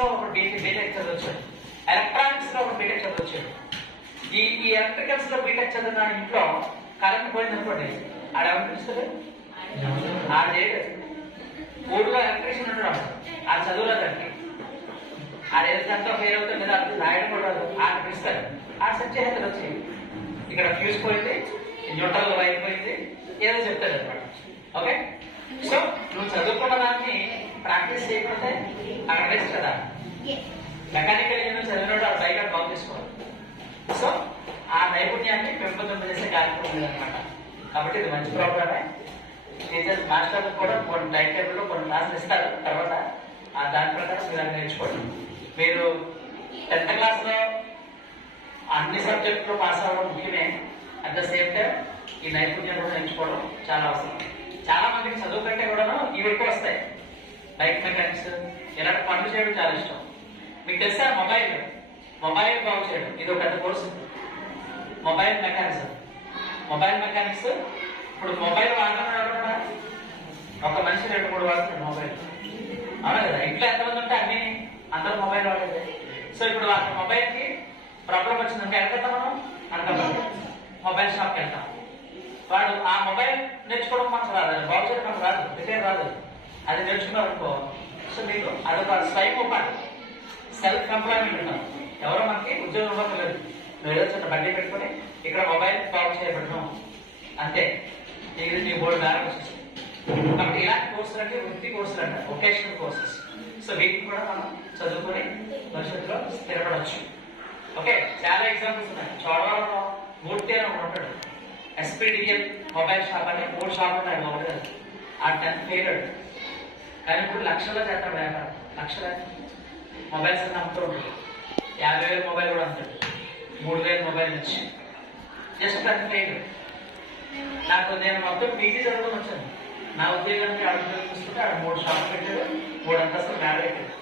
లో ఒక BTech చదవచ్చాడు, electronics లో ఒక బీటెక్ చదవచ్చాడు. ఈ ఎలక్ట్రికల్స్ లో బీటెక్ చదివిన ఇంట్లో కరెంట్ పోయిందనుకోండి, ఆడ ఏమనిపిస్తుంది? ఆడ చేయడు. ఊళ్ళో ఎలక్ట్రీషియన్ ఉంటాడు, ఆ చదువులేదండి, ఆడ ఏదంతా ఫెయిల్ అవుతుంది కదా, రాయడం కూడా రాదు, ఆడ పిలుస్తారు, ఆడ సెట్ చేసేది వచ్చి ఇక్కడ ఫ్యూజ్ పోయింది, న్యూట్రల్ వైర్ పోయింది, ఏదో చెప్తాడు అనమాట. ఓకే, సో నువ్వు చదువుకున్న దాన్ని ప్రాక్టీస్ చేయకపోతే అక్కడ వేస్ట్ కదా. మెకానికల్ ఇంజనీర్ చదివినప్పుడు ఆ బైక్ బాగు చేసుకోవాలి. సో ఆ నైపుణ్యాన్ని పెంపొందింపజేసే కార్యక్రమం లేదనమాట. కాబట్టి ఇది మంచి ప్రోగ్రామే. టీచర్స్ మాస్టర్లకు కూడా కొన్ని టైం టేబుల్లో కొన్ని క్లాసులు ఇస్తారు. తర్వాత దాని ప్రకారం మీరు అన్ని నేర్చుకోండి. మీరు 10th క్లాస్లో అన్ని సబ్జెక్టులు పాస్ అవ్వడం ముఖ్యమే. అట్ ద సేమ్ టైం ఈ నైపుణ్యం కూడా నేర్చుకోవడం చాలా అవసరం. చాలా మందికి చదువు కంటే కూడా ఇవి ఎక్కువ వస్తాయి. బైక్ మెకానిక్స్ ఇలాంటి పనులు చేయడం చాలా ఇష్టం. మీకు తెలుసా మొబైల్ బాగు చేయడం, ఇది ఒక పెద్ద కోర్సు. మొబైల్ మెకానిక్స్ ఇప్పుడు మొబైల్ వాడుతున్నాడు ఒక మనిషి 2-3 వాడుతున్నాడు మొబైల్, అవునా కదా? ఇంట్లో ఎంతమంది ఉంటే అన్ని అందరూ మొబైల్ వాడేది. సో ఇప్పుడు వాళ్ళ మొబైల్ కి ప్రాబ్లం వచ్చిందంటే ఎక్కడెళ్తాం మనం? అనుకుంటాం మొబైల్ షాప్కి వెళ్తాం. వాడు ఆ మొబైల్ నేర్చుకోవడం మనకు రాదు, బాగు చేయడం మనకు రాదు, రిపేర్ రాదు. అది నేర్చుకున్నాం అనుకో, సో మీకు అదొక స్వయం ఉపాధి, సెల్ఫ్ ఎంప్లాయ్మెంట్ ఉంటాం. ఎవరో మనకి ఉద్యోగం ఇవ్వట్లేదు, నువ్వు ఏదో చిన్న బండి పెట్టుకుని ఇక్కడ మొబైల్ బాగు చేయబడడం అంతే. ఇది నీ బోర్డు ద్వారా వచ్చేసి. కాబట్టి ఇలాంటి కోర్సులు అంటే వృత్తి కోర్సులు అంటారు, వొకేషనల్ కోర్సెస్. సో వీటిని కూడా మనం చదువుకొని భవిష్యత్తులో స్థిరపడవచ్చు. ఓకే, చాలా ఎగ్జాంపుల్స్ ఉన్నాయి. చోడవరంలో మూర్తి అని ఉంటాడు, ఎస్పీడిఎల్ మొబైల్ షాప్ అని 3 షాపులు ఉన్నాయి మొబైల్. ఆ 10th ఫెయిల్డ్, కానీ ఇప్పుడు లక్షల్లో చేస్తాడు వ్యాపారం. లక్షల మొబైల్స్ అని అమ్ముతూ ఉంటాడు. 50,000 మొబైల్ కూడా అమ్ముతాడు, 3,000 మొబైల్ నుంచి. Just 10th failed. నేను మొత్తం పీజీ చదువుకొని వచ్చాను. నా ఉద్యోగానికి అడుగు చూసుకుంటే ఆడ 3 షాపులు పెట్టాడు, 3 అంతస్తులు మేడ పెట్టాడు.